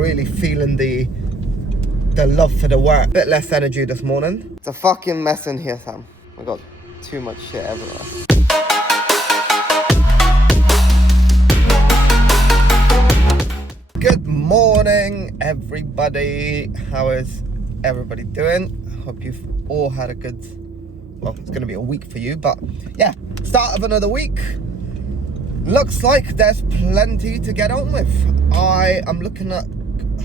really feeling the love for the work. Bit less energy this morning. It's a fucking mess in here, Sam. I got too much shit everywhere. Good morning, everybody. How is everybody doing? I hope you've all had a good, well, it's going to be a week for you, but yeah, start of another week. Looks like there's plenty to get on with. I am looking at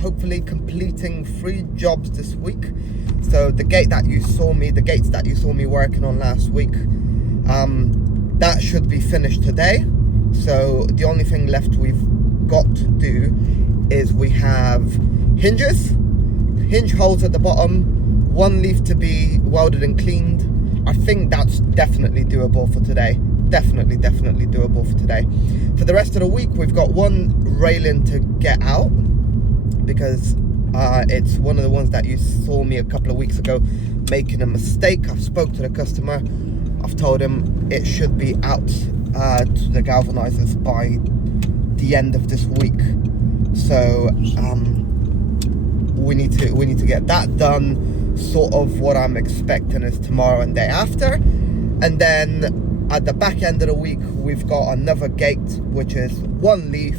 hopefully completing 3 jobs this week. So the gates that you saw me working on last week, that should be finished today. So the only thing left we've got to do is we have hinge holes at the bottom, 1 leaf to be welded and cleaned. I think that's definitely doable for today. Definitely doable for today. For the rest of the week, we've got 1 railing to get out because it's one of the ones that you saw me a couple of weeks ago making a mistake. I've spoke to the customer. I've told him it should be out to the galvanizers by the end of this week. So we need to get that done. Sort of what I'm expecting is tomorrow and day after, and then at the back end of the week we've got another gate which is 1 leaf,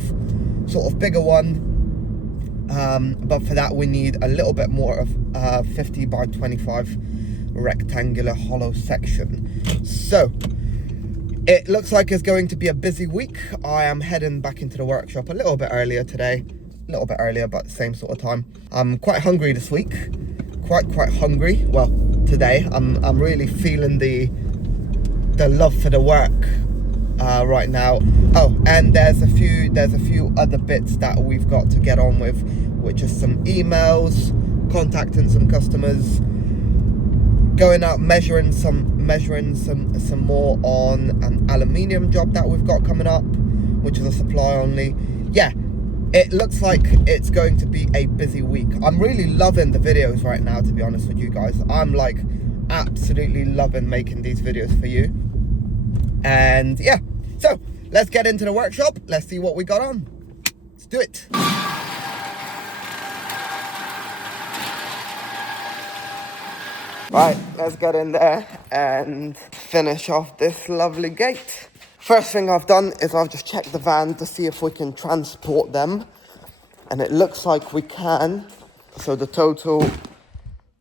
sort of bigger one, but for that we need a little bit more of 50 by 25 rectangular hollow section. So it looks like it's going to be a busy week. I am heading back into the workshop a little bit earlier today, but same sort of time. I'm quite hungry this week, quite hungry. Well, today I'm really feeling the love for the work right now. Oh, and there's a few other bits that we've got to get on with, which is some emails, contacting some customers, going out measuring some more on an aluminium job that we've got coming up, which is a supply only. Yeah, it looks like it's going to be a busy week. I'm really loving the videos right now, to be honest with you guys. I'm like absolutely loving making these videos for you. And yeah, so let's get into the workshop. Let's see what we got on. Let's do it. Right, let's get in there and finish off this lovely gate. First thing I've done is I've just checked the van to see if we can transport them, and it looks like we can. So the total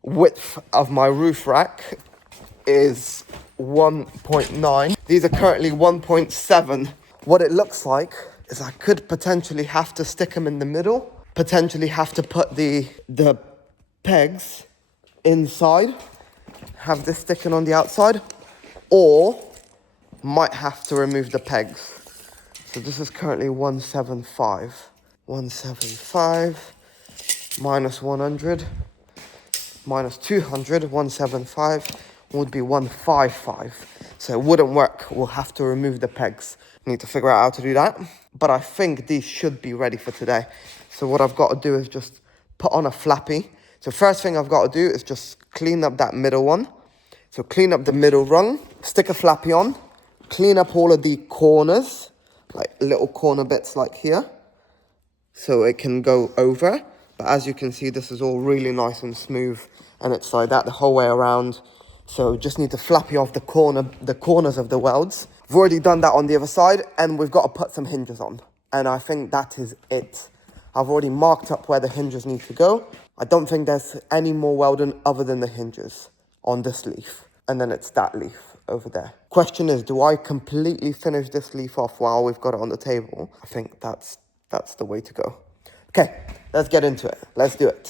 width of my roof rack is 1.9. These are currently 1.7. What it looks like is I could potentially have to stick them in the middle, potentially have to put the pegs inside, have this sticking on the outside, or might have to remove the pegs. So this is currently 175. 175 minus 100 minus 200, 175 would be 155. So it wouldn't work. We'll have to remove the pegs. Need to figure out how to do that. But I think these should be ready for today. So what I've got to do is just put on a flappy. So first thing I've got to do is just clean up that middle one. So clean up the middle rung, stick a flappy on, clean up all of the corners, like little corner bits like here, so it can go over. But as you can see, this is all really nice and smooth, and it's like that the whole way around. So just need to flappy off the corners of the welds. I've already done that on the other side, and we've got to put some hinges on. And I think that is it. I've already marked up where the hinges need to go. I don't think there's any more welding other than the hinges on this leaf. And then it's that leaf over there. Question is, do I completely finish this leaf off while we've got it on the table? I think that's the way to go. Okay, let's get into it. Let's do it.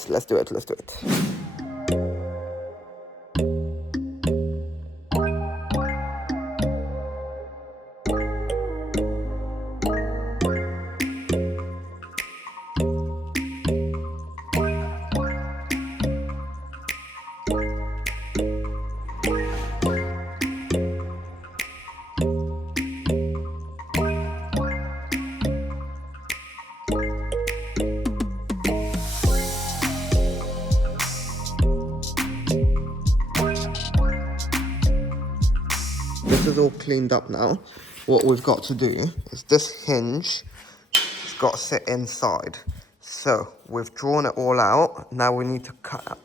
This is all cleaned up now. What we've got to do is this hinge has got to sit inside. So we've drawn it all out. Now we need to cut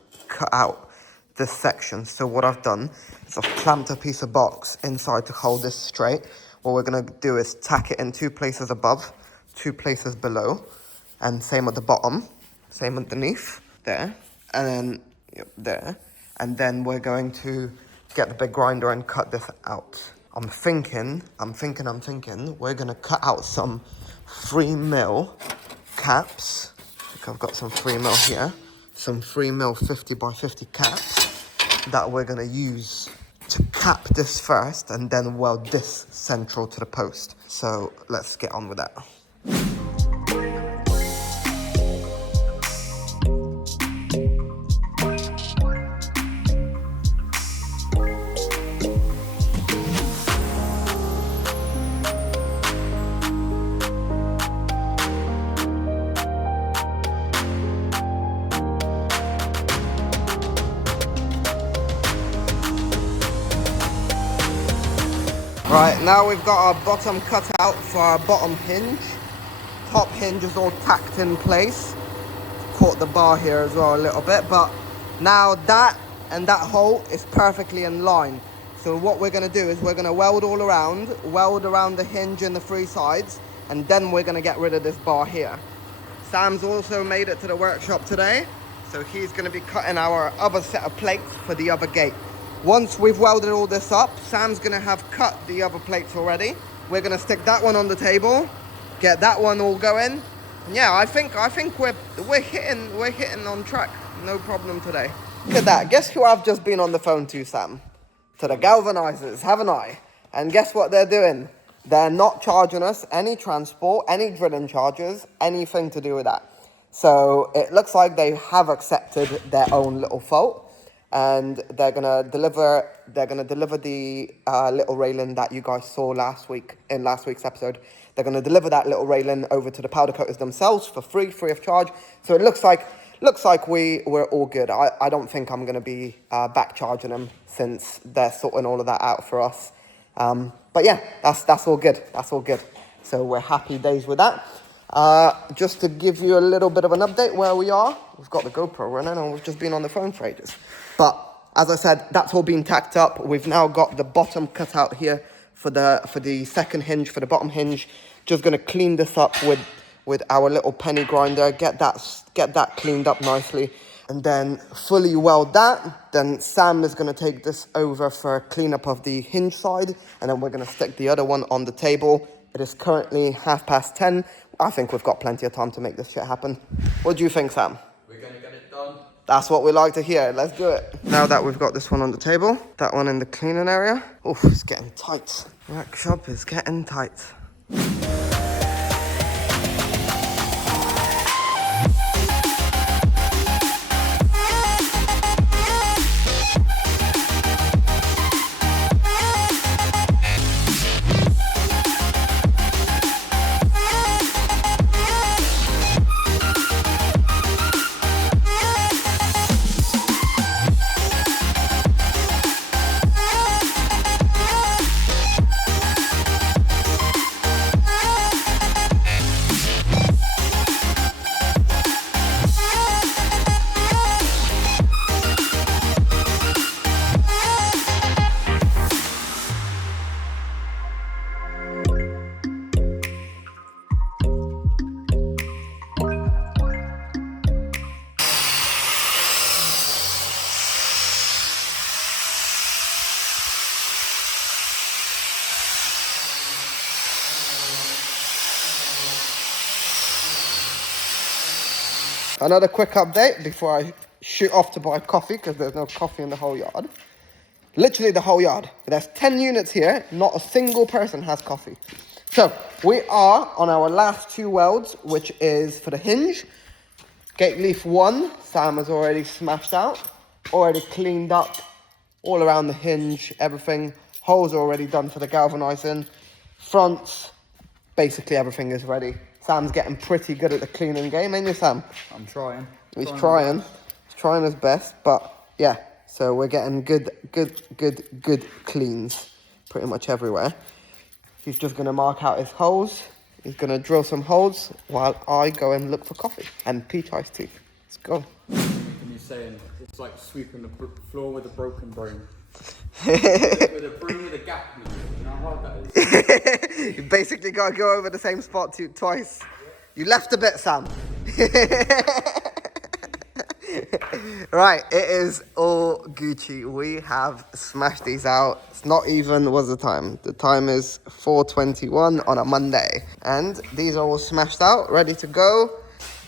out this section. So what I've done is I've clamped a piece of box inside to hold this straight. What we're gonna do is tack it in 2 places above, 2 places below, and same at the bottom, same underneath, there, and then there. And then we're going to get the big grinder and cut this out. I'm thinking, we're gonna cut out some 3mm caps. I think I've got some 3mm here. Some 3mm 50 by 50 caps that we're gonna use to cap this first and then weld this central to the post. So let's get on with that. Right, now we've got our bottom cut out for our bottom hinge. Top hinge is all tacked in place. Caught the bar here as well a little bit, but now that and that hole is perfectly in line. So what we're gonna do is we're gonna weld around the hinge and the 3 sides, and then we're gonna get rid of this bar here. Sam's also made it to the workshop today, so he's gonna be cutting our other set of plates for the other gate. Once we've welded all this up, Sam's gonna have cut the other plates already. We're gonna stick that one on the table, get that one all going. And yeah, I think we're hitting on track. No problem today. Look at that. Guess who I've just been on the phone to, Sam? To the galvanizers, haven't I? And guess what they're doing? They're not charging us any transport, any drilling charges, anything to do with that. So it looks like they have accepted their own little fault. And they're gonna deliver the little railing that you guys saw last week in last week's episode. They're gonna deliver that little railing over to the powder coaters themselves for free of charge. So it looks like we're all good. I don't think I'm gonna be back charging them since they're sorting all of that out for us. But yeah, that's all good. That's all good. So we're happy days with that. Just to give you a little bit of an update where we are, we've got the GoPro running and we've just been on the phone for ages. But as I said, that's all been tacked up. We've now got the bottom cut out here for the second hinge, for the bottom hinge. Just gonna clean this up with our little penny grinder, get that cleaned up nicely, and then fully weld that. Then Sam is gonna take this over for a cleanup of the hinge side, and then we're gonna stick the other one on the table. It is currently 10:30. I think we've got plenty of time to make this shit happen. What do you think, Sam? We're gonna get it done. That's what we like to hear. Let's do it. Now that we've got this one on the table, that one in the cleaning area. Oof, it's getting tight. Workshop is getting tight. Another quick update before I shoot off to buy coffee, because there's no coffee in the whole yard. Literally the whole yard. There's 10 units here, not a single person has coffee. So we are on our last 2 welds, which is for the hinge. Gate leaf 1, Sam has already smashed out, already cleaned up all around the hinge, everything. Holes are already done for the galvanizing. Fronts, basically everything is ready. Sam's getting pretty good at the cleaning game, ain't you, Sam? I'm trying. He's trying. He's trying his best, but yeah. So we're getting good cleans pretty much everywhere. He's just going to mark out his holes. He's gonna drill some holes while I go and look for coffee and peach iced tea. Let's go. Can you saying it's like sweeping the floor with a broken broom. with a broom with a gap in it. You know how hard that is? You basically gotta go over the same spot twice. You left a bit, Sam. Right, it is all Gucci. We have smashed these out. It's not even, what's the time? The time is 4:21 on a Monday. And these are all smashed out, ready to go.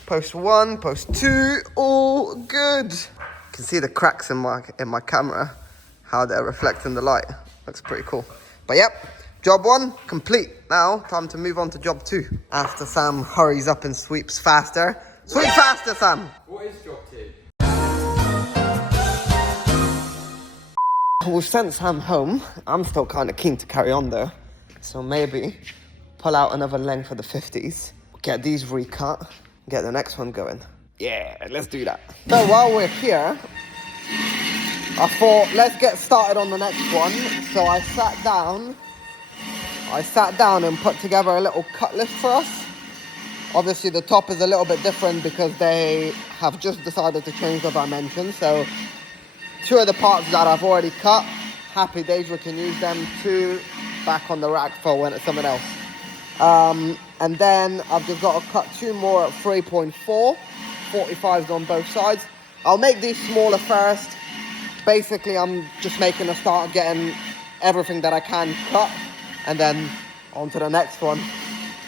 Post 1, post 2, all good. You can see the cracks in my camera, how they're reflecting the light. Looks pretty cool. But yep, job 1 complete. Now, time to move on to job 2. After Sam hurries up and sweeps faster. Sweep faster, Sam! What is job 2? We've sent Sam home. I'm still kind of keen to carry on though. So maybe pull out another length for the 50s. Get these recut. Get the next one going. Yeah, let's do that. So while we're here, I thought let's get started on the next one. So I sat down and put together a little cut list for us. Obviously the top is a little bit different because they have just decided to change the dimensions. So 2 of the parts that I've already cut, happy days, we can use them. 2 back on the rack for when it's something else. And then I've just got to cut 2 more at 3.4, 45s on both sides. I'll make these smaller first. Basically, I'm just making a start of getting everything that I can cut, and then on to the next one.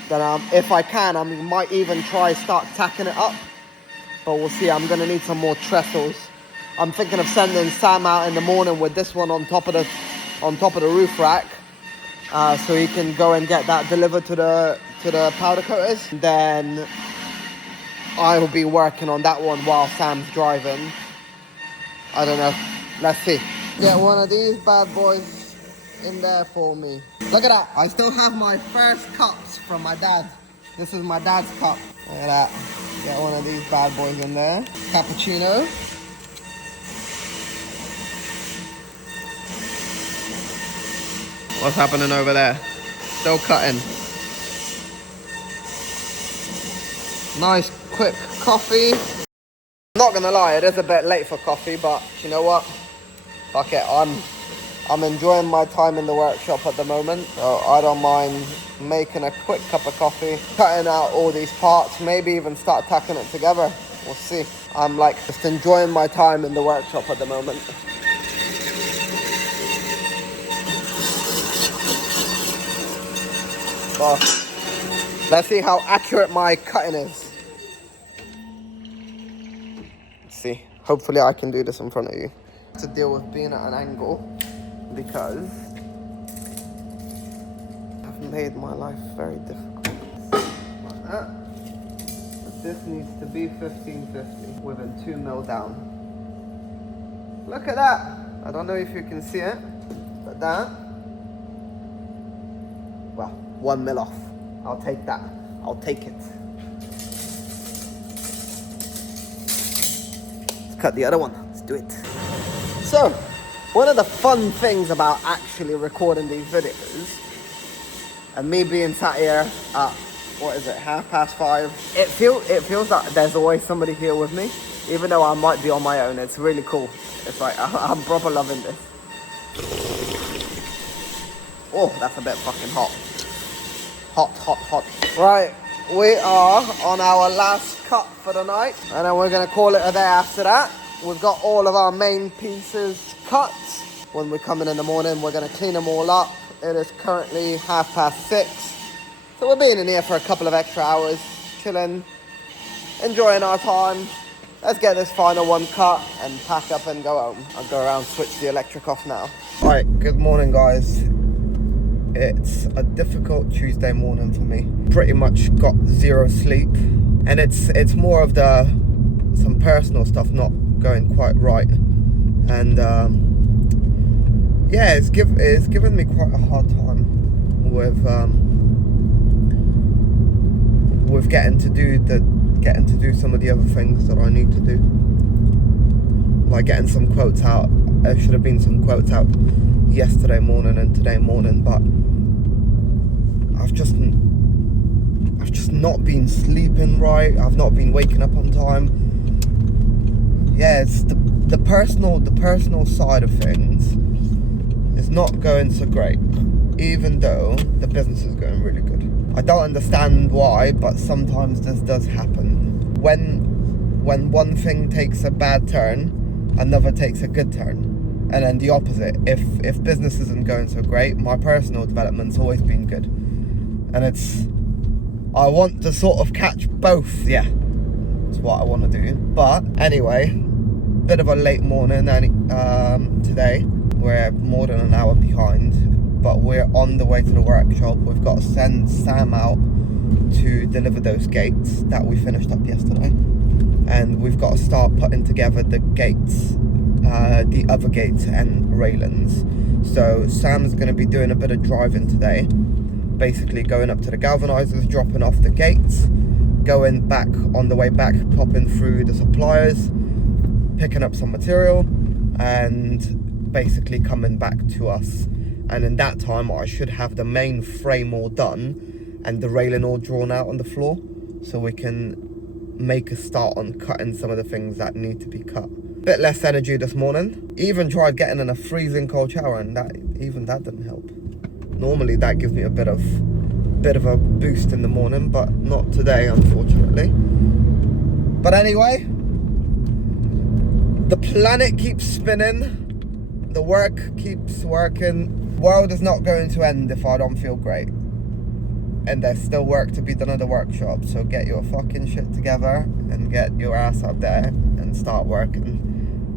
Then if I can, I might even start tacking it up, but we'll see. I'm gonna need some more trestles. I'm thinking of sending Sam out in the morning with this one on top of the roof rack, so he can go and get that delivered to the powder coaters. Then I will be working on that one while Sam's driving. I don't know. Let's see. Get one of these bad boys in there for me. Look at that. I still have my first cups from my dad. This is my dad's cup. Look at that. Get one of these bad boys in there. Cappuccino. What's happening over there? Still cutting. Nice quick coffee. I'm not gonna lie, it is a bit late for coffee, but you know what? Fuck it, I'm enjoying my time in the workshop at the moment, so I don't mind making a quick cup of coffee, cutting out all these parts, maybe even start tacking it together. We'll see. I'm like just enjoying my time in the workshop at the moment. So, let's see how accurate my cutting is. Let's see. Hopefully I can do this in front of you. To deal with being at an angle, because I've made my life very difficult. Like that. But this needs to be 1550 within 2 mil down. Look at that. I don't know if you can see it, but that, well, 1 mil off. I'll take that. I'll take it. Let's cut the other one. Let's do it. So, one of the fun things about actually recording these videos, and me being sat here at, 5:30, it feels like there's always somebody here with me, even though I might be on my own. It's really cool. It's like, I'm proper loving this. Oh, that's a bit fucking hot. Hot. Right, we are on our last cut for the night, and then we're gonna call it a day after that. We've got all of our main pieces cut. When we come in the morning, we're gonna clean them all up. It is currently 6:30. So we're being in here for a couple of extra hours, chilling, enjoying our time. Let's get this final one cut and pack up and go home. I'll go around, switch the electric off now. Right, good morning guys. It's a difficult Tuesday morning for me. Pretty much got 0 sleep. And it's more of some personal stuff not going quite right. And yeah, it's given me quite a hard time with getting to do some of the other things that I need to do. Like getting some quotes out. There should have been some quotes out yesterday morning and today morning, but I've just not been sleeping right. I've not been waking up on time. Yeah, it's the personal side of things is not going so great, even though the business is going really good. I don't understand why, but sometimes this does happen. When one thing takes a bad turn, another takes a good turn. And then the opposite. If business isn't going so great, my personal development's always been good. And I want to sort of catch both. Yeah, that's what I want to do. But anyway, bit of a late morning today. We're more than an hour behind, but we're on the way to the workshop. We've got to send Sam out to deliver those gates that we finished up yesterday. And we've got to start putting together the gates, the other gates and railings. So Sam's going to be doing a bit of driving today, basically going up to the galvanizers, dropping off the gates, going back on the way back, popping through the suppliers, picking up some material, and basically coming back to us. And in that time I should have the main frame all done and the railing all drawn out on the floor, so we can make a start on cutting some of the things that need to be cut. Bit less energy this morning. Even tried getting in a freezing cold shower, and that didn't help. Normally that gives me a bit of a boost in the morning, but not today, unfortunately. But anyway, the planet keeps spinning, the work keeps working. World is not going to end if I don't feel great. And there's still work to be done at the workshop, so get your fucking shit together and get your ass up there and start working.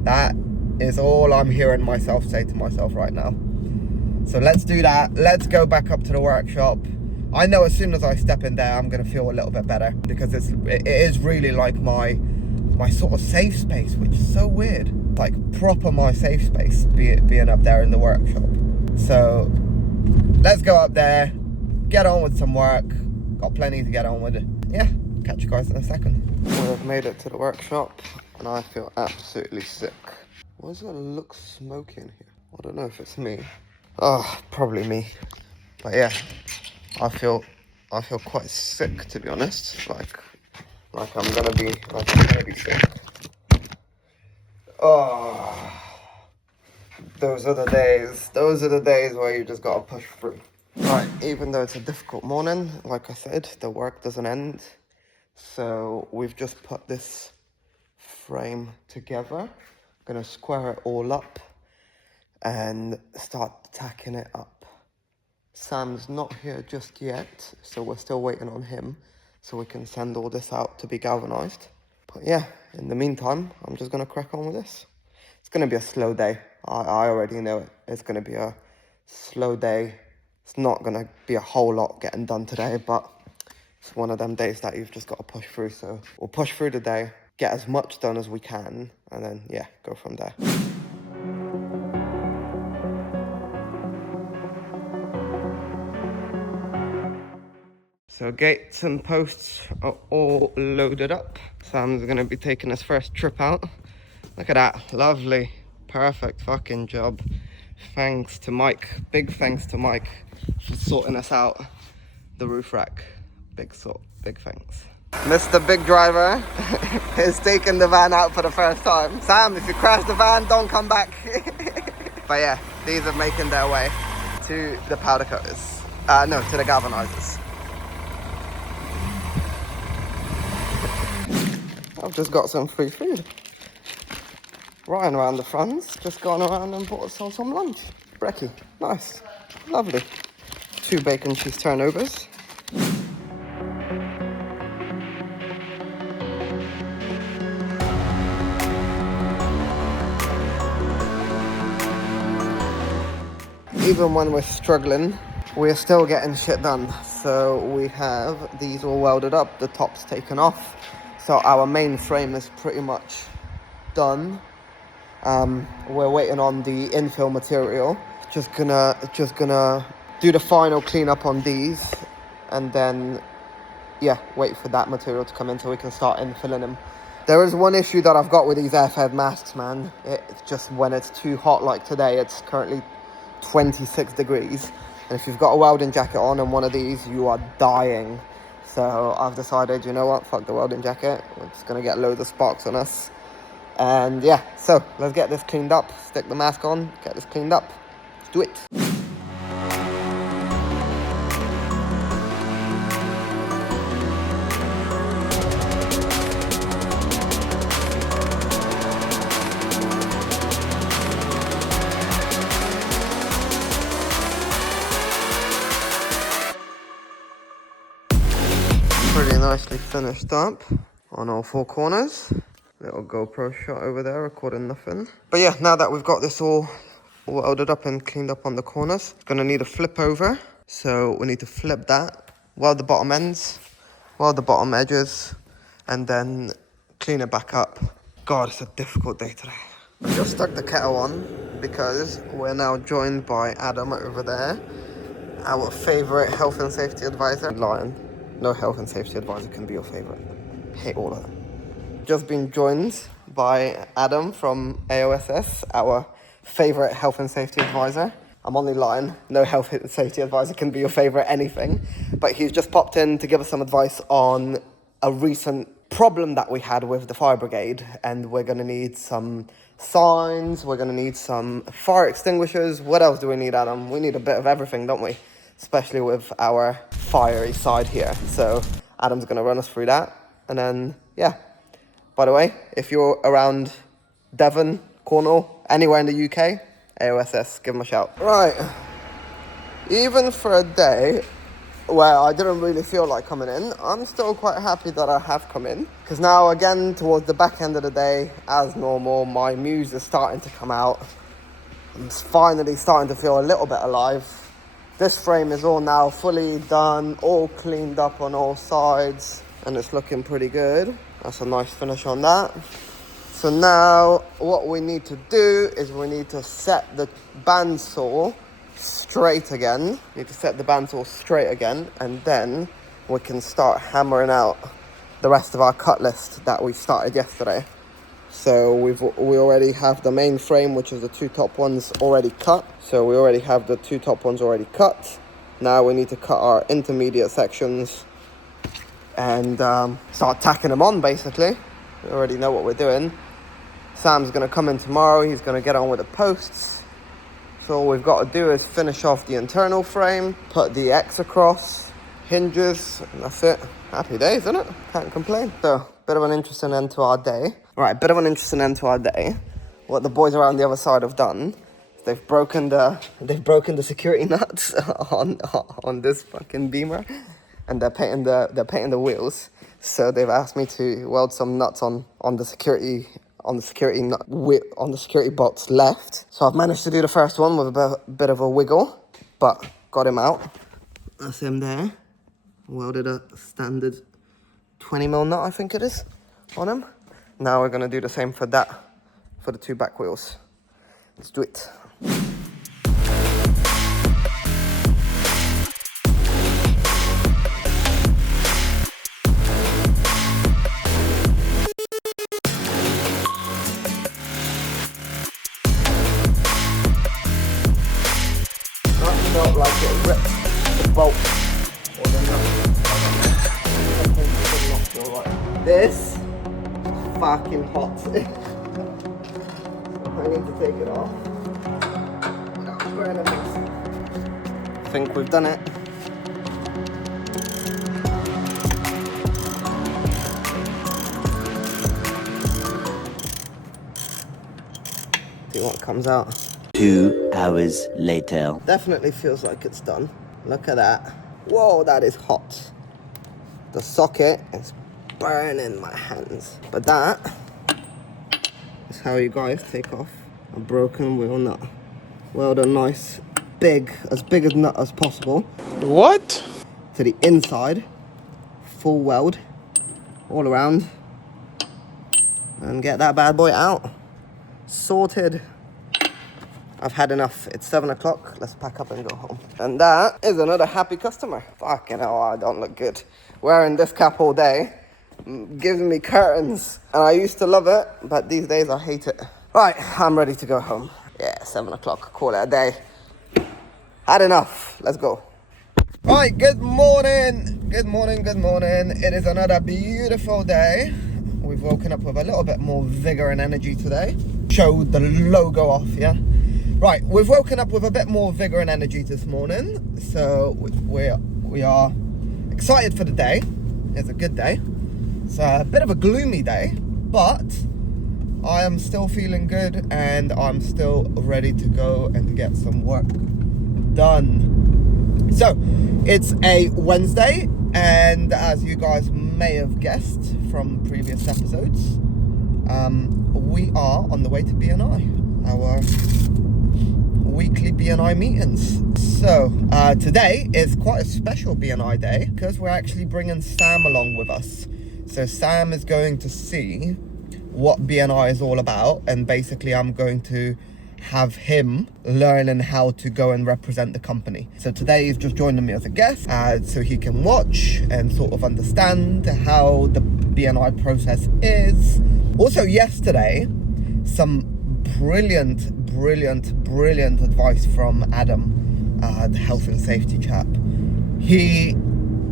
That is all I'm hearing myself say to myself right now. So let's do that. Let's go back up to the workshop. I know as soon as I step in there, I'm going to feel a little bit better, because it is really like my sort of safe space, which is so weird. Like proper my safe space, being up there in the workshop. So let's go up there, get on with some work. Got plenty to get on with. Yeah, catch you guys in a second. We've made it to the workshop and I feel absolutely sick. Why does it look smoky in here? I don't know if it's me. Oh, probably me. But yeah, I feel quite sick, to be honest. Like I'm gonna be sick. Oh, those are the days where you just gotta push through. Right, even though it's a difficult morning, like I said, the work doesn't end. So we've just put this frame together. Gonna square it all up and start tacking it up. Sam's not here just yet, so we're still waiting on him so we can send all this out to be galvanized. But yeah, in the meantime, I'm just gonna crack on with this. It's gonna be a slow day. I already know it. It's gonna be a slow day. It's not gonna be a whole lot getting done today, but it's one of them days that you've just got to push through. So we'll push through the day, get as much done as we can, and then yeah, go from there. So gates and posts are all loaded up. Sam's gonna be taking his first trip out. Look at that, lovely, perfect fucking job. Thanks to Mike, big thanks to Mike for sorting us out the roof rack. Big thanks. Mr. Big Driver is taking the van out for the first time. Sam, if you crash the van, don't come back. But yeah, these are making their way to the powder coaters. No, to the galvanizers. I've just got some free food. Ryan around the fronts, just gone around and bought us all some lunch. Brekkie, nice, lovely. 2 bacon cheese turnovers. Even when we're struggling, we're still getting shit done. So we have these all welded up, the top's taken off. So our main frame is pretty much done. We're waiting on the infill material. Just gonna do the final cleanup on these, and then yeah, wait for that material to come in so we can start infilling them. There is one issue that I've got with these air-fed masks, man. It's just when it's too hot, like today, it's currently 26 degrees. And if you've got a welding jacket on and one of these, you are dying. So I've decided, you know what, fuck the welding jacket. We're just gonna get loads of sparks on us. And yeah, so let's get this cleaned up, stick the mask on, get this cleaned up. Let's do it. Pretty nicely finished up on all four corners. Little GoPro shot over there, recording nothing. But yeah, now that we've got this all welded up and cleaned up on the corners, it's gonna need a flip over. So we need to flip that, weld the bottom ends, weld the bottom edges, and then clean it back up. God, it's a difficult day today. I just stuck the kettle on because we're now joined by Adam over there, our favorite health and safety advisor. Lion. No health and safety advisor can be your favorite. Hate all of them. Just been joined by Adam from AOSS, our favorite health and safety advisor. I'm only lying. No health and safety advisor can be your favorite anything. But he's just popped in to give us some advice on a recent problem that we had with the fire brigade. And we're going to need some signs. We're going to need some fire extinguishers. What else do we need, Adam? We need a bit of everything, don't we? Especially with our fiery side here. So Adam's going to run us through that. And then, yeah. By the way, if you're around Devon, Cornwall, anywhere in the UK, AOSS, give them a shout. Right. Even for a day where I didn't really feel like coming in, I'm still quite happy that I have come in. Because now, again, towards the back end of the day, as normal, my muse is starting to come out. I'm finally starting to feel a little bit alive. This frame is all now fully done, all cleaned up on all sides, and it's looking pretty good. That's a nice finish on that. So now what we need to do is we need to set the bandsaw straight again. Need to set the bandsaw straight again, and then we can start hammering out the rest of our cut list that we started yesterday. So we already have the main frame, which is the two top ones, already cut. So we already have the two top ones already cut. Now we need to cut our intermediate sections and start tacking them on, basically. We already know what we're doing. Sam's going to come in tomorrow. He's going to get on with the posts. So all we've got to do is finish off the internal frame, put the X across, hinges, and that's it. Happy days, isn't it? Can't complain. So, bit of an interesting end to our day. Right, bit of an interesting end to our day. What the boys around the other side have done, they've broken the security nuts on this fucking Beamer, and they're painting the wheels. So they've asked me to weld some nuts on the security bolts left. So I've managed to do the first one with a bit of a wiggle, but got him out. That's him there. Welded a standard 20mm nut, I think it is, on him. Now we're gonna do the same for the two back wheels. Let's do it. That felt like it ripped the bolt or the nut. This is fucking hot. I need to take it off without burning this. I think we've done it. See what comes out. 2 hours later. Definitely feels like it's done. Look at that. Whoa, that is hot. The socket is burning my hands. But that is how you guys take off a broken wheel nut. Weld a nice as big a nut as possible. What? To the inside. Full weld. All around. And get that bad boy out. Sorted. I've had enough. It's 7 o'clock. Let's pack up and go home. And that is another happy customer. Fucking hell, I don't look good. Wearing this cap all day, giving me curtains. And I used to love it, but these days I hate it. Right, I'm ready to go home. Yeah, 7 o'clock. Call it a day. Had enough. Let's go. Right, good morning. Good morning, good morning. It is another beautiful day. We've woken up with a little bit more vigor and energy today. Show the logo off, yeah? Right, we've woken up with a bit more vigor and energy this morning. So we are excited for the day. It's a good day. It's a bit of a gloomy day, but I am still feeling good and I'm still ready to go and get some work done. So it's a Wednesday, and as you guys may have guessed from previous episodes, we are on the way to BNI, our weekly BNI meetings. So today is quite a special BNI day because we're actually bringing Sam along with us. So Sam is going to see what BNI is all about, and basically I'm going to have him learning how to go and represent the company. So today he's just joining me as a guest, so he can watch and sort of understand how the BNI process is. Also yesterday, some brilliant advice from Adam, the health and safety chap. He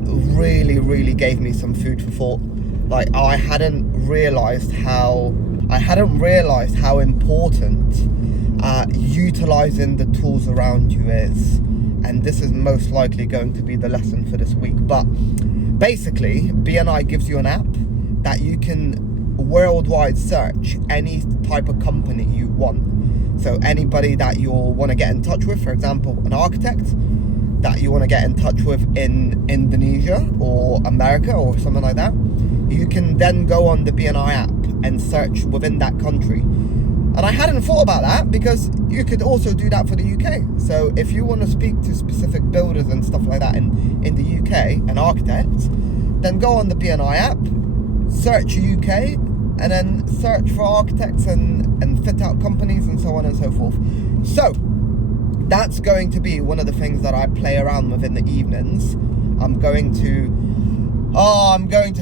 really gave me some food for thought. Like, I hadn't realized how important utilizing the tools around you is, and this is most likely going to be the lesson for this week. But basically, BNI gives you an app that you can worldwide search any type of company you want. So anybody that you want to get in touch with, for example, an architect that you want to get in touch with in Indonesia or America or something like that, you can then go on the BNI app and search within that country. And I hadn't thought about that because you could also do that for the UK. So if you want to speak to specific builders and stuff like that in the UK, and architects, then go on the BNI app, search UK, and then search for architects and fit out companies and so on and so forth. So that's going to be one of the things that I play around with in the evenings. I'm going to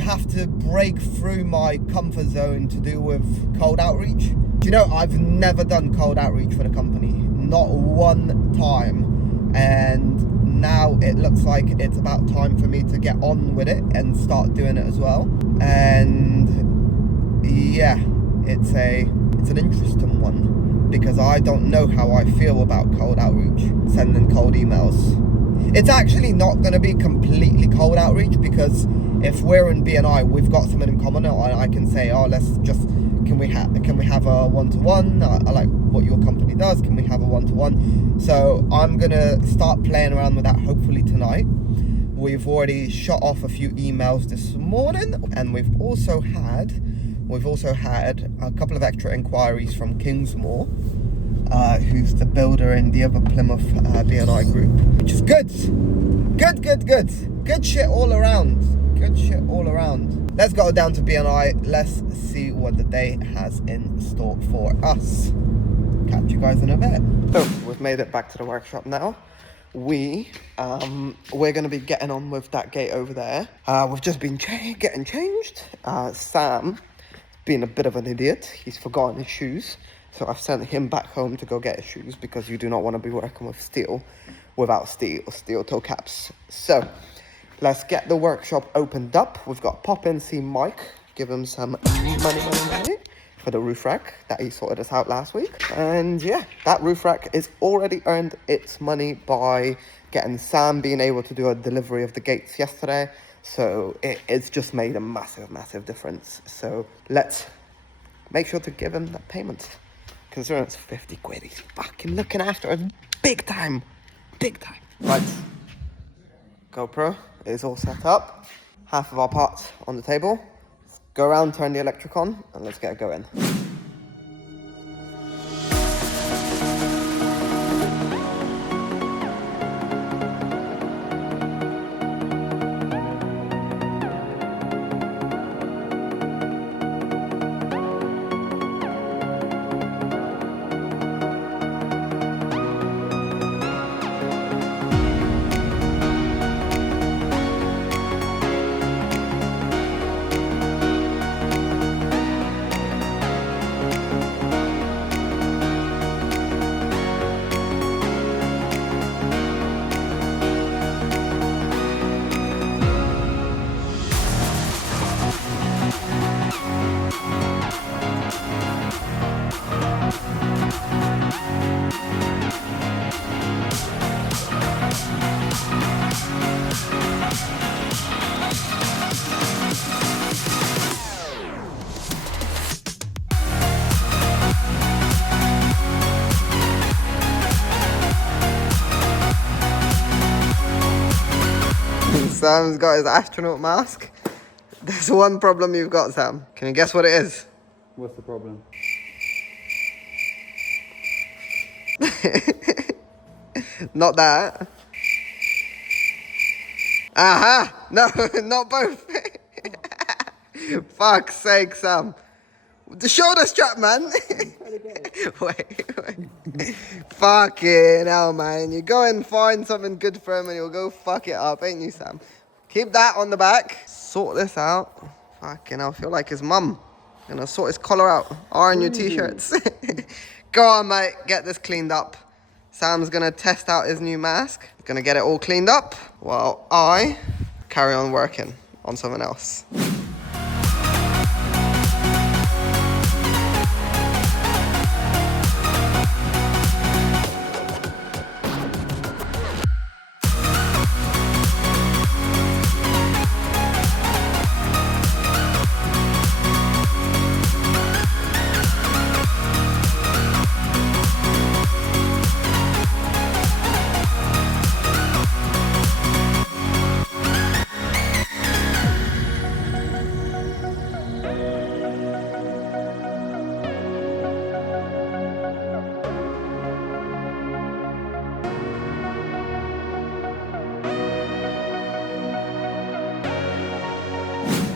have to break through my comfort zone to do with cold outreach. Do you know, I've never done cold outreach for the company, not one time. And now it looks like it's about time for me to get on with it and start doing it as well. And yeah, it's an interesting one because I don't know how I feel about cold outreach, sending cold emails. It's actually not going to be completely cold outreach because if we're in BNI, we've got something in common. I can say, can we have a one-to-one? I like what your company does. Can we have a one-to-one? So I'm going to start playing around with that hopefully tonight. We've already shot off a few emails this morning, and we've also had a couple of extra inquiries from Kingsmore, who's the builder in the other Plymouth BNI group, which is good. Good shit all around. Let's go down to BNI. Let's see what the day has in store for us. Catch you guys in a bit. So we've made it back to the workshop now. We're going to be getting on with that gate over there. We've just been getting changed. Sam, being a bit of an idiot, he's forgotten his shoes. So I've sent him back home to go get his shoes because you do not want to be working with steel without steel toe caps. So let's get the workshop opened up. We've got pop in, see Mike, give him some money for the roof rack that he sorted us out last week. And yeah, that roof rack is already earned its money by getting Sam being able to do a delivery of the gates yesterday. So it's just made a massive difference. So let's make sure to give him that payment. Considering it's 50 quid, he's fucking looking after us big time. Right, GoPro is all set up. Half of our parts on the table. Let's go around, turn the electric on, and let's get it going. Sam's got his astronaut mask. There's one problem you've got, Sam. Can you guess what it is? What's the problem? Not that. Aha! No, not both. Fuck's sake, Sam. The shoulder strap, man. wait. Fucking hell, man. You go and find something good for him and you'll go fuck it up, ain't you, Sam? Keep that on the back. Sort this out. Fucking hell, I feel like his mum. Gonna sort his collar out. Iron your t-shirts. Go on, mate. Get this cleaned up. Sam's gonna test out his new mask. Gonna get it all cleaned up while I carry on working on something else.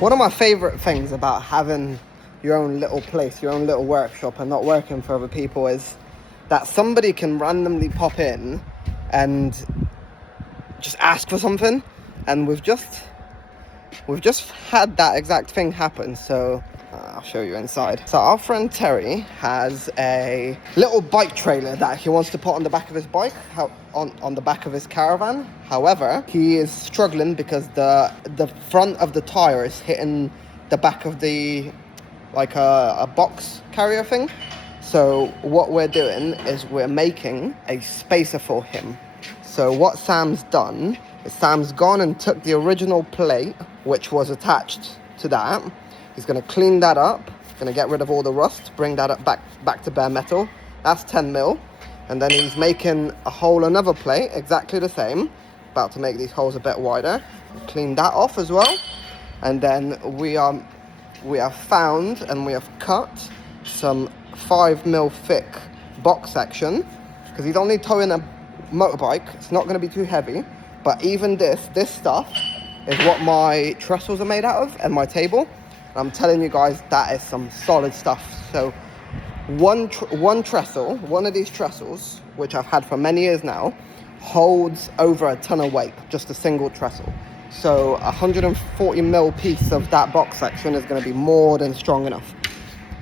One of my favorite things about having your own little place, your own little workshop and not working for other people is that somebody can randomly pop in and just ask for something. And we've just had that exact thing happen. So I'll show you inside. So our friend Terry has a little bike trailer that he wants to put on the back of his bike, on the back of his caravan. However, he is struggling because the front of the tire is hitting the back of the, like a box carrier thing. So what we're doing is we're making a spacer for him. So what Sam's done is Sam's gone and took the original plate, which was attached to that. He's going to clean that up. He's going to get rid of all the rust, bring that up back to bare metal. That's 10 mil. And then he's making a whole another plate, exactly the same. About to make these holes a bit wider. Clean that off as well. And then we have found and we have cut some 5 mil thick box section, because he's only towing a motorbike. It's not going to be too heavy. But even this stuff is what my trestles are made out of, and my table. And I'm telling you guys, that is some solid stuff. So one of these trestles, which I've had for many years now, holds over a ton of weight, just a single trestle. So 140 mil piece of that box section is going to be more than strong enough.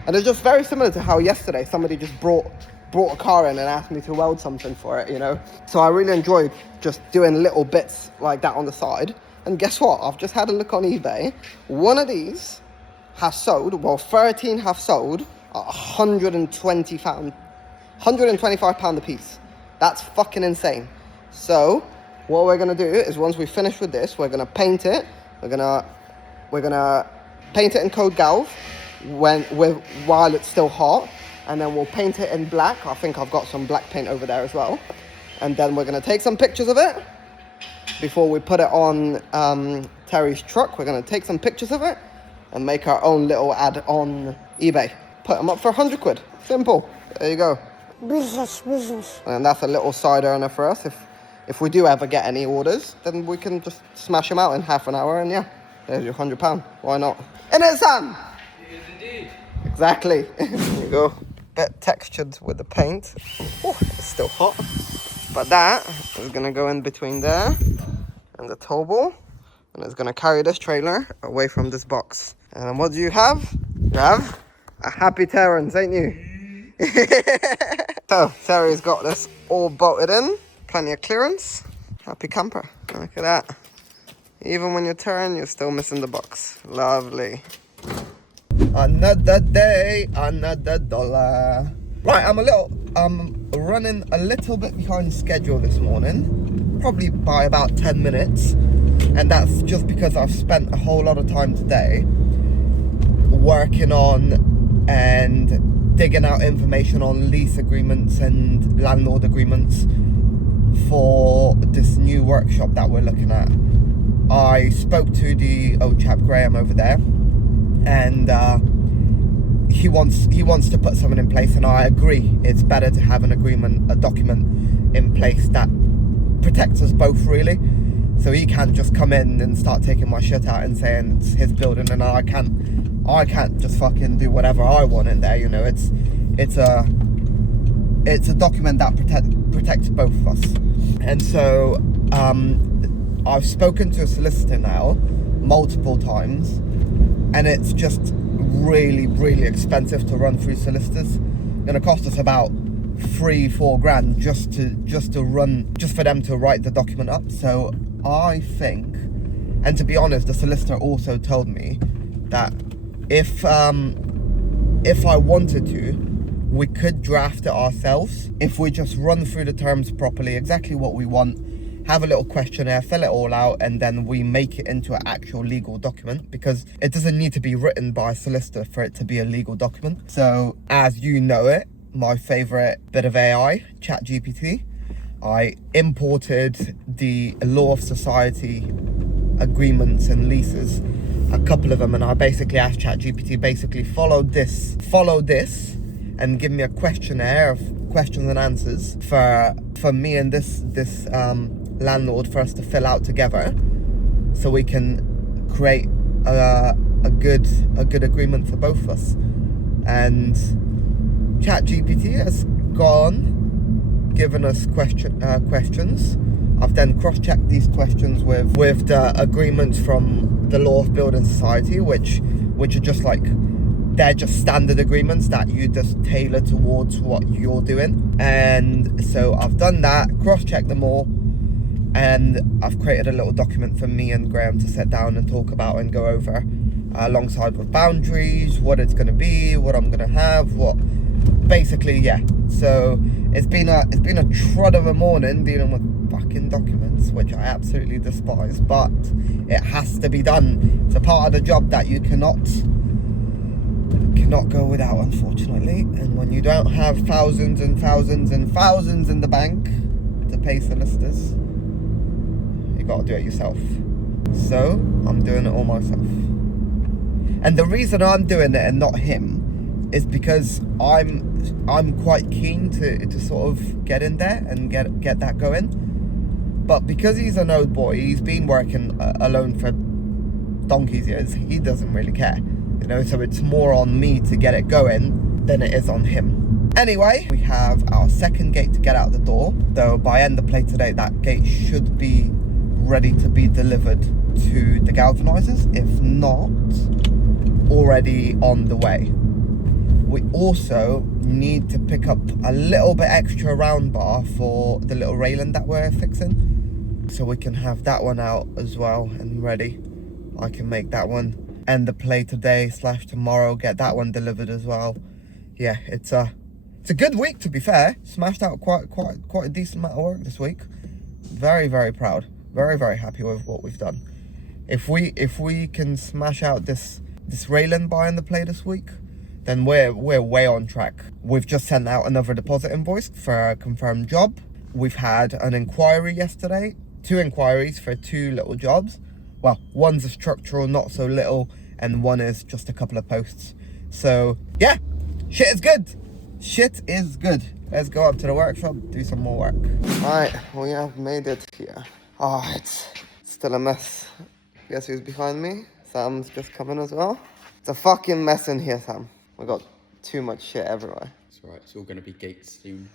And it's just very similar to how yesterday somebody just brought a car in and asked me to weld something for it, you know. So I really enjoy just doing little bits like that on the side. And guess what? I've just had a look on eBay. One of these has sold, well, 13 have sold at £125 a piece. That's fucking insane. So what we're gonna do is, once we finish with this, we're gonna paint it. We're gonna paint it in code galv while it's still hot, and then we'll paint it in black. I think I've got some black paint over there as well. And then we're gonna take some pictures of it before we put it on Terry's truck. We're gonna take some pictures of it and make our own little ad on eBay. Put them up for 100 quid. Simple. There you go. Business. And that's a little side earner for us. If we do ever get any orders, then we can just smash them out in half an hour, and yeah, there's your £100. Why not? In it, Sam? Yes, indeed. Exactly. There you go. Bit textured with the paint. Oh, it's still hot. But that is gonna go in between there and the tow ball, and it's gonna carry this trailer away from this box. And then what do you have? You have a happy Terrence, ain't you? So Terry's got this all bolted in, plenty of clearance. Happy camper. Look at that. Even when you turn, you're still missing the box. Lovely. Another day, another dollar. Right, I'm running a little bit behind schedule this morning, probably by about 10 minutes, and that's just because I've spent a whole lot of time today working on and digging out information on lease agreements and landlord agreements for this new workshop that we're looking at. I spoke to the old chap Graham over there, and he wants to put something in place, and I agree. It's better to have an agreement, a document in place that protects us both, really. So he can't just come in and start taking my shit out and saying it's his building, and I can't just fucking do whatever I want in there. You know, it's a document that protects both of us. And so I've spoken to a solicitor now multiple times, and it's just really expensive to run through solicitors. It's gonna cost us about 3-4 grand just for them to write the document up. So I think, and to be honest, the solicitor also told me that if I wanted to, we could draft it ourselves if we just run through the terms properly, exactly what we want, have a little questionnaire, fill it all out, and then we make it into an actual legal document, because it doesn't need to be written by a solicitor for it to be a legal document. So as you know it, my favorite bit of AI, ChatGPT, I imported the law of society agreements and leases, a couple of them, and I basically asked ChatGPT, basically follow this, and give me a questionnaire of questions and answers for me and this landlord for us to fill out together, so we can create a good agreement for both of us. And ChatGPT has given us questions. I've then cross-checked these questions with the agreements from the Law of Building Society, which are just like, they're just standard agreements that you just tailor towards what you're doing. And so I've done that, cross-checked them all, and I've created a little document for me and Graham to sit down and talk about and go over, alongside with boundaries, what it's going to be, what I'm going to have, what basically, yeah. So it's been a trud of a morning dealing with fucking documents, which I absolutely despise, but it has to be done. It's a part of the job that you cannot go without, unfortunately. And when you don't have thousands and thousands and thousands in the bank to pay solicitors, you gotta do it yourself. So I'm doing it all myself. And the reason I'm doing it and not him is because I'm quite keen to sort of get in there and get that going. But because he's an old boy, he's been working alone for donkey's years, he doesn't really care. You know, so it's more on me to get it going than it is on him. Anyway, we have our second gate to get out the door, though by end of play today, that gate should be ready to be delivered to the galvanizers, if not already on the way. We also need to pick up a little bit extra round bar for the little railing that we're fixing, so we can have that one out as well and ready. I can make that one end the play today / tomorrow, get that one delivered as well. Yeah, it's a good week, to be fair. Smashed out quite a decent amount of work this week. Very proud, very happy with what we've done. If we can smash out this railing by in the play this week, then we're way on track. We've just sent out another deposit invoice for a confirmed job. We've had an inquiry yesterday, 2 inquiries for 2 little jobs. Well, one's a structural, not so little, and one is just a couple of posts. So yeah, shit is good. Let's go up to the workshop, do some more work. Alright, we have made it here. Oh, it's still a mess. Guess who's behind me? Sam's just coming as well. It's a fucking mess in here, Sam. We got too much shit everywhere. It's alright, it's all gonna be gates soon.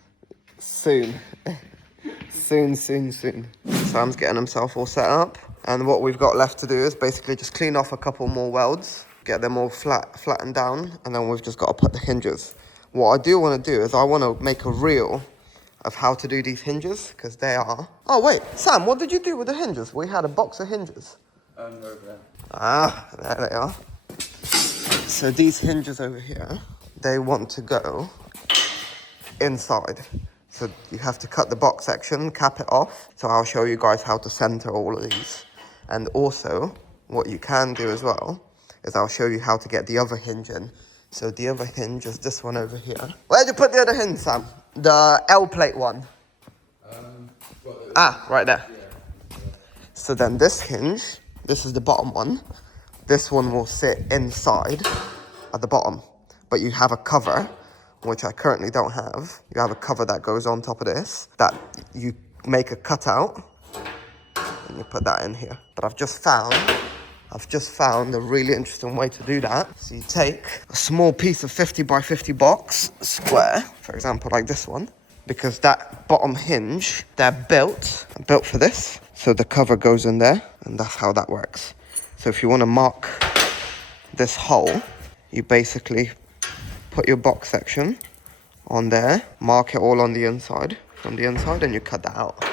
Soon. Sam's getting himself all set up. And what we've got left to do is basically just clean off a couple more welds, get them all flattened down, and then we've just got to put the hinges. What I do want to do is I want to make a reel of how to do these hinges, because they are... Oh wait, Sam, what did you do with the hinges? We had a box of hinges. They're over there. Ah, there they are. So these hinges over here, they want to go inside. So you have to cut the box section, cap it off. So I'll show you guys how to center all of these. And also, what you can do as well, is I'll show you how to get the other hinge in. So the other hinge is this one over here. Where'd you put the other hinge, Sam? The L plate one. Right there. Yeah. So then this hinge This is the bottom one. This one will sit inside at the bottom, but you have a cover, which I currently don't have. You have a cover that goes on top of this, that you make a cutout, and you put that in here. But I've just found a really interesting way to do that. So you take a small piece of 50 by 50 box, square, for example, like this one, because that bottom hinge, they're built for this. So the cover goes in there, and that's how that works. So if you want to mark this hole, you basically put your box section on there, mark it all on the inside, from the inside, and you cut that out.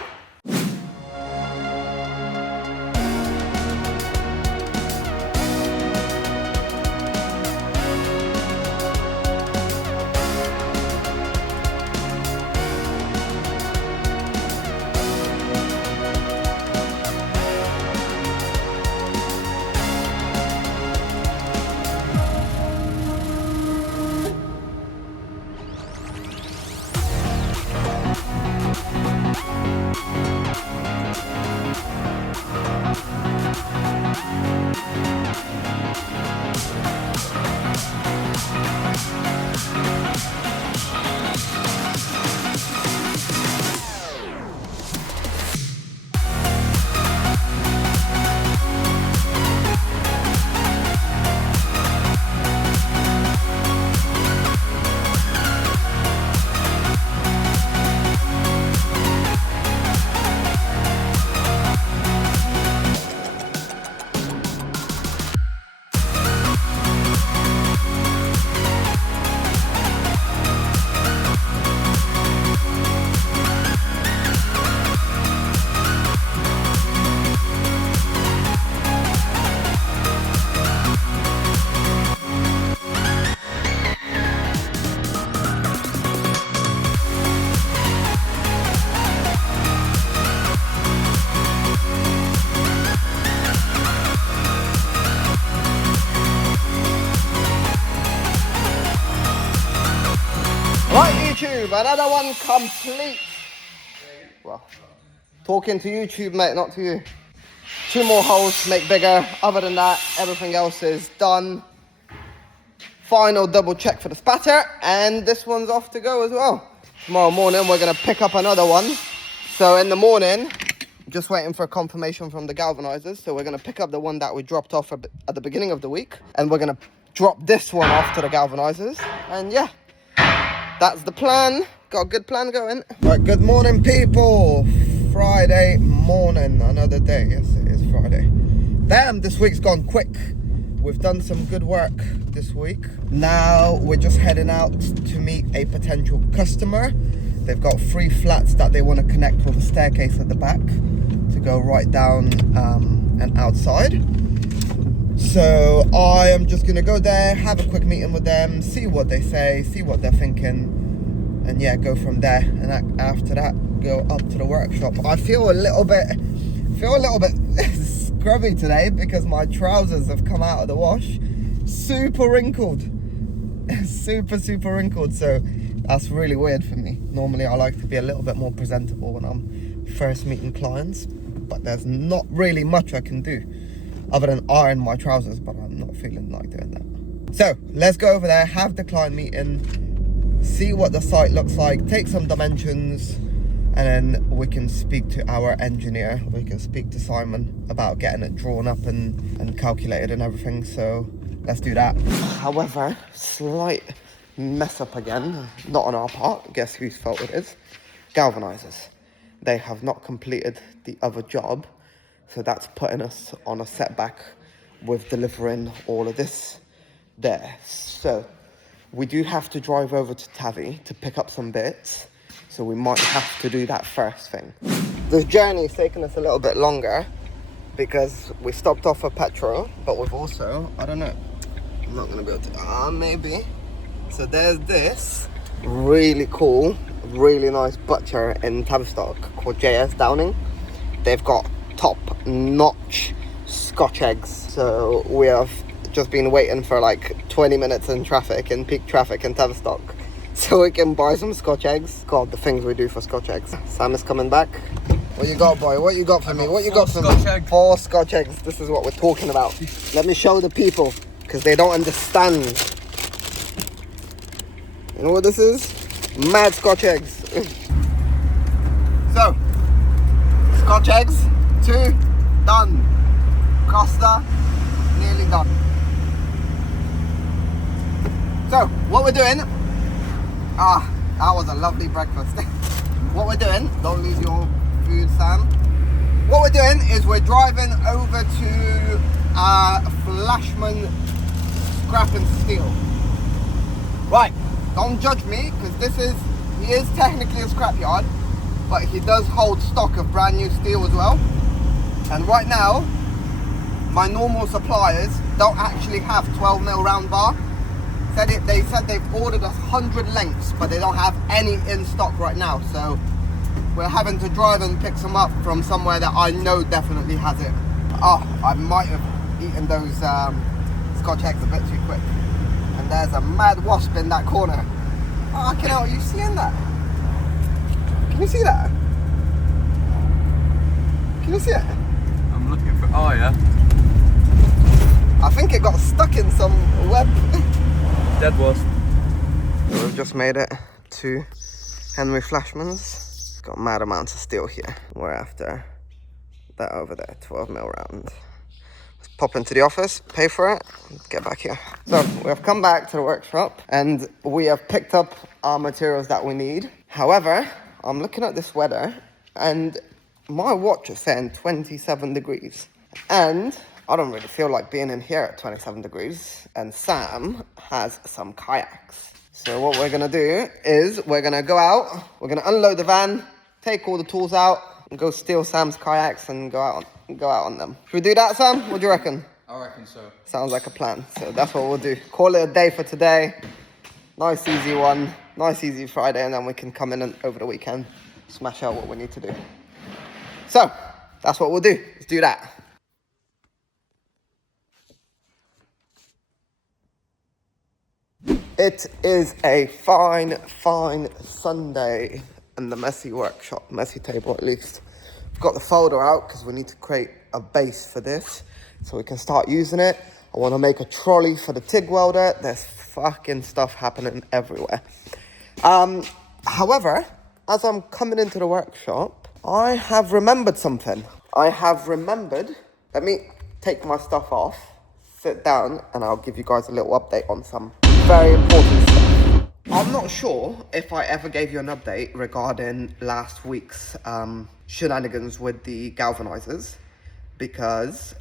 Right, YouTube, another one complete. Well, talking to YouTube, mate, not to you. 2 more holes to make bigger. Other than that, everything else is done. Final double check for the spatter, and this one's off to go as well. Tomorrow morning, we're gonna pick up another one. So in the morning, just waiting for a confirmation from the galvanizers. So we're gonna pick up the one that we dropped off at the beginning of the week, and we're gonna drop this one off to the galvanizers. And yeah, that's the plan. Got a good plan going. Right, good morning, people. Friday morning, another day. Yes, it is Friday. Damn, this week's gone quick. We've done some good work this week. Now we're just heading out to meet a potential customer. They've got 3 flats that they want to connect with a staircase at the back to go right down and outside. So I am just gonna go there, have a quick meeting with them, see what they say, see what they're thinking, and yeah, go from there. And after that, go up to the workshop. I feel a little bit scrubby today because my trousers have come out of the wash, super wrinkled, super wrinkled. So that's really weird for me. Normally I like to be a little bit more presentable when I'm first meeting clients, but there's not really much I can do other than iron my trousers, but I'm not feeling like doing that. So let's go over there, have the client meeting, see what the site looks like, take some dimensions, and then we can speak to our engineer. We can speak to Simon about getting it drawn up and calculated and everything. So let's do that. However, slight mess up again, not on our part. Guess whose fault it is? Galvanizers. They have not completed the other job. So that's putting us on a setback with delivering all of this there. So we do have to drive over to Tavi to pick up some bits. So we might have to do that first thing. This journey is taking us a little bit longer because we stopped off for petrol, but we've also, I don't know, I'm not gonna be able to, maybe. So there's this really cool, really nice butcher in Tavistock called JS Downing. They've got top-notch Scotch eggs. So we have just been waiting for like 20 minutes in traffic, in peak traffic in Tavistock, so we can buy some Scotch eggs. God, the things we do for Scotch eggs. Sam is coming back. What you got, boy? What you got for me? What you got for me? 4 Scotch eggs. This is what we're talking about. Let me show the people, because they don't understand. You know what this is? Mad Scotch eggs. So, Scotch eggs, 2, done. Costa, nearly done. So, what we're doing, that was a lovely breakfast. What we're doing, don't lose your food, Sam. What we're doing is we're driving over to Flashman Scrap and Steel. Right, don't judge me, because he is technically a scrapyard, but he does hold stock of brand new steel as well. And right now, my normal suppliers don't actually have 12mm round bar. They said they've ordered us 100 lengths, but they don't have any in stock right now. So we're having to drive and pick some up from somewhere that I know definitely has it. Oh, I might have eaten those Scotch eggs a bit too quick. And there's a mad wasp in that corner. Oh, are you seeing that? Can you see that? Can you see it? I'm looking for. Oh yeah. I think it got stuck in some web. Dead wasp. So we've just made it to Henry Flashman's. Got mad amounts of steel here. We're after that over there, 12mm round. Let's pop into the office, pay for it, and get back here. So we have come back to the workshop and we have picked up our materials that we need. However, I'm looking at this weather and my watch is saying 27 degrees. And I don't really feel like being in here at 27 degrees. And Sam has some kayaks. So what we're gonna do is we're gonna go out, we're gonna unload the van, take all the tools out, and go steal Sam's kayaks and go out on them. Should we do that, Sam? What do you reckon? I reckon so. Sounds like a plan. So that's what we'll do. Call it a day for today. Nice easy one, nice easy Friday, and then we can come in and over the weekend smash out what we need to do. So that's what we'll do. Let's do that. It is a fine Sunday in the messy workshop, messy table at least. I've got the folder out because we need to create a base for this so we can start using it. I want to make a trolley for the TIG welder. There's fucking stuff happening everywhere. However, as I'm coming into the workshop, I have remembered something. Let me take my stuff off, sit down, and I'll give you guys a little update on some very important stuff. I'm not sure if I ever gave you an update regarding last week's shenanigans with the galvanizers, because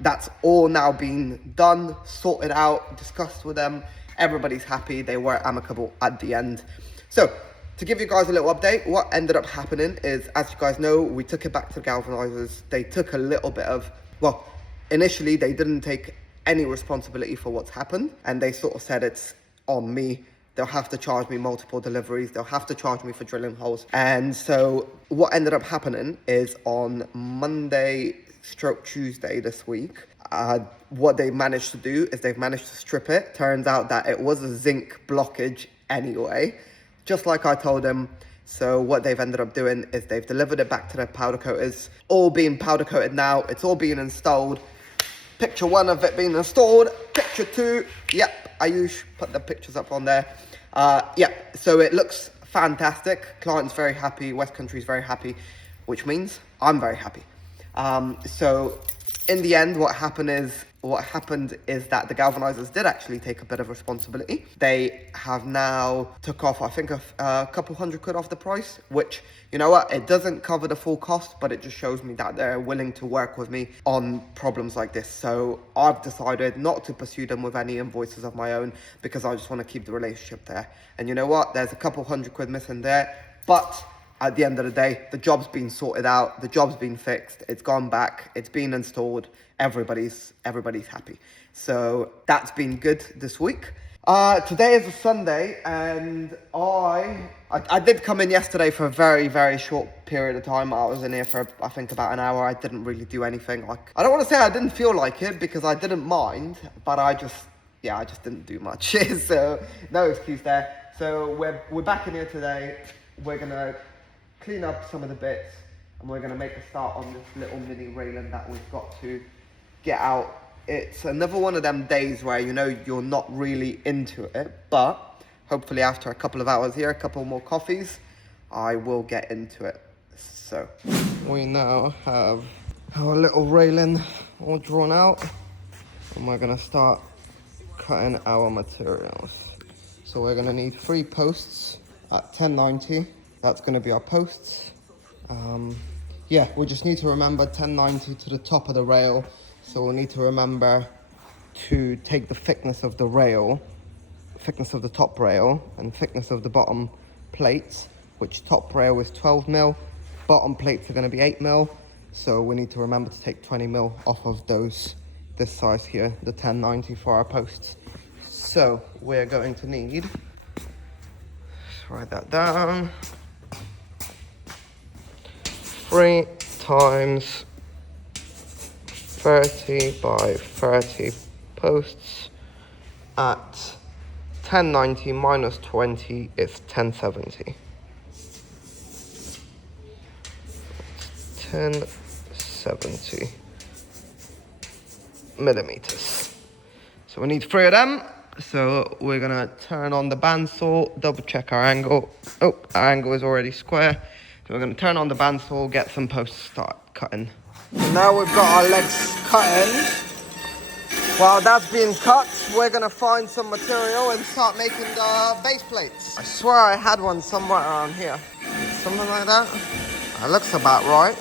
that's all now been done, sorted out, discussed with them. Everybody's happy. They were amicable at the end. So to give you guys a little update, what ended up happening is, as you guys know, we took it back to the galvanizers. They took a little bit of, well, initially they didn't take any responsibility for what's happened, and they sort of said it's on me. They'll have to charge me multiple deliveries. They'll have to charge me for drilling holes. And so what ended up happening is on Monday/Tuesday this week, what they managed to do is they've managed to strip it. Turns out that it was a zinc blockage anyway, just like I told them. So what they've ended up doing is they've delivered it back to their powder coaters. All being powder coated now. It's all being installed. Picture 1 of it being installed. Picture 2, yep, Ayush put the pictures up on there. So it looks fantastic. Client's very happy, West Country's very happy, which means I'm very happy. So in the end, what happened is that the galvanizers did actually take a bit of responsibility. They have now took off, I think, a couple £100 off the price, which, you know what, it doesn't cover the full cost, but it just shows me that they're willing to work with me on problems like this. So I've decided not to pursue them with any invoices of my own, because I just want to keep the relationship there. And you know what, there's a couple £100 missing there, but at the end of the day, the job's been sorted out, the job's been fixed, it's gone back, it's been installed, everybody's happy. So that's been good this week. Today is a Sunday, and I did come in yesterday for a very, very short period of time. I was in here for, I think, about an hour. I didn't really do anything. Like, I don't want to say I didn't feel like it, because I didn't mind, but I just didn't do much. So no excuse there. So we're back in here today. We're gonna clean up some of the bits, and we're going to make a start on this little mini railing that we've got to get out. It's another one of them days where, you know, you're not really into it, but hopefully after a couple of hours here, a couple more coffees, I will get into it. So we now have our little railing all drawn out, and we're going to start cutting our materials. So we're going to need 3 posts at 1090. That's going to be our posts. Yeah, we just need to remember 1090 to the top of the rail. So we'll need to remember to take the thickness of the rail, thickness of the top rail, and thickness of the bottom plates, which top rail is 12 mil, bottom plates are going to be 8 mil. So we need to remember to take 20 mil off of those, this size here, the 1090 for our posts. So we're going to need, let's write that down, 3 times 30 by 30 posts at 1090 minus 20 is 1070. 1070 millimeters. So we need 3 of them. So we're gonna turn on the bandsaw, double check our angle. Oh, our angle is already square. So we're gonna turn on the bandsaw, get some posts, start cutting. And now we've got our legs cutting. While that's being cut, we're gonna find some material and start making the base plates. I swear I had one somewhere around here. Something like that. That looks about right.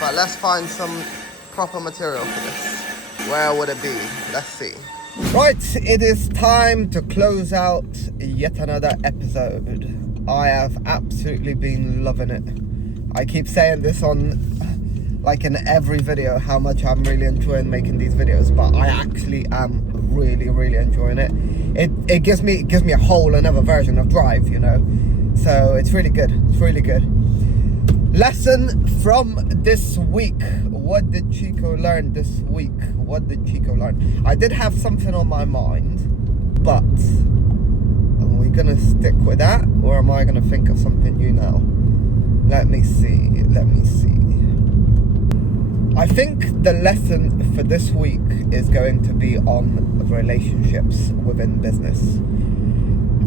But let's find some proper material for this. Where would it be? Let's see. Right, it is time to close out yet another episode. I have absolutely been loving it. I keep saying this on like in every video how much I'm really enjoying making these videos, but I actually am really enjoying it. It gives me a whole another version of drive, you know. So it's really good. It's really good. Lesson from this week. What did Chico learn this week? What did Chico learn? I did have something on my mind, but are we gonna stick with that, or am I gonna think of something new now? Let me see. I think the lesson for this week is going to be on relationships within business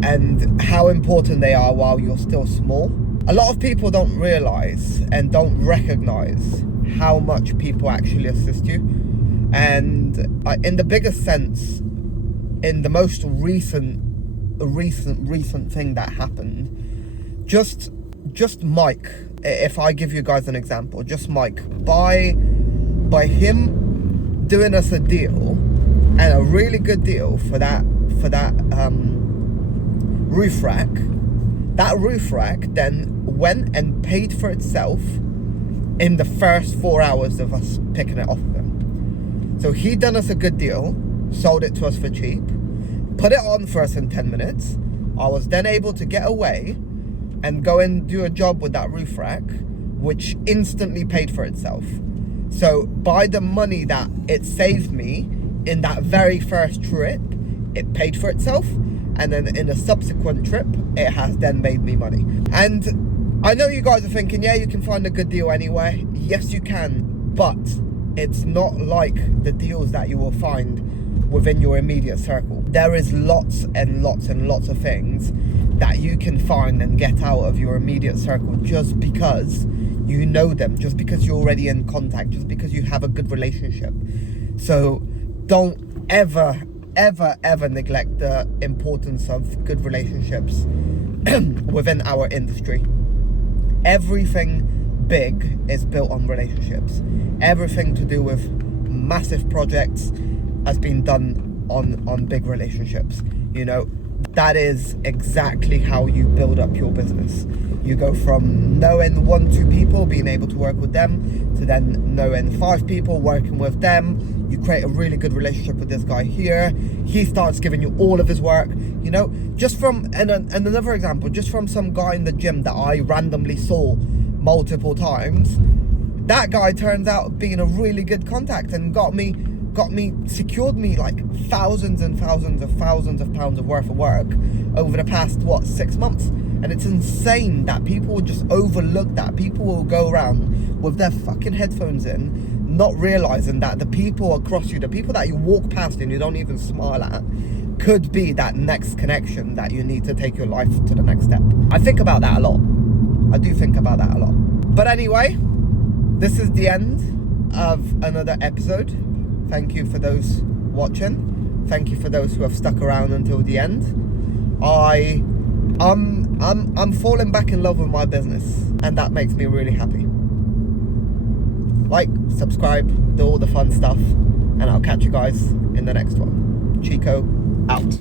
and how important they are while you're still small. A lot of people don't realize and don't recognize how much people actually assist you. And in the biggest sense, in the most recent thing that happened, just Mike, if I give you guys an example, just Mike, by him doing us a deal, and a really good deal for that roof rack. That roof rack then went and paid for itself in the first 4 hours of us picking it off of him. So he done us a good deal, sold it to us for cheap, put it on for us in 10 minutes. I was then able to get away and go and do a job with that roof rack, which instantly paid for itself. So by the money that it saved me in that very first trip, it paid for itself. And then in a subsequent trip, it has then made me money. And I know you guys are thinking, yeah, you can find a good deal anywhere. Yes, you can, but it's not like the deals that you will find within your immediate circle. There is lots and lots and lots of things that you can find and get out of your immediate circle just because you know them, just because you're already in contact, just because you have a good relationship. So don't ever neglect the importance of good relationships within our industry. Everything big is built on relationships. Everything to do with massive projects has been done on big relationships. You know, that is exactly how you build up your business. You go from knowing 1-2 people, being able to work with them, to then knowing 5 people, working with them. You create a really good relationship with this guy here. He starts giving you all of his work, you know, just from, and another example, just from some guy in the gym that I randomly saw multiple times. That guy turns out being a really good contact and secured me like thousands and thousands of pounds of worth of work over the past 6 months. And it's insane that people will just overlook that. People will go around with their fucking headphones in, not realizing that the people across you, the people that you walk past and you don't even smile at, could be that next connection that you need to take your life to the next step. I think about that a lot. I do think about that a lot. But anyway, this is the end of another episode. Thank you for those watching. Thank you for those who have stuck around until the end. I'm falling back in love with my business, and that makes me really happy. Like, subscribe, do all the fun stuff, and I'll catch you guys in the next one. Chico out.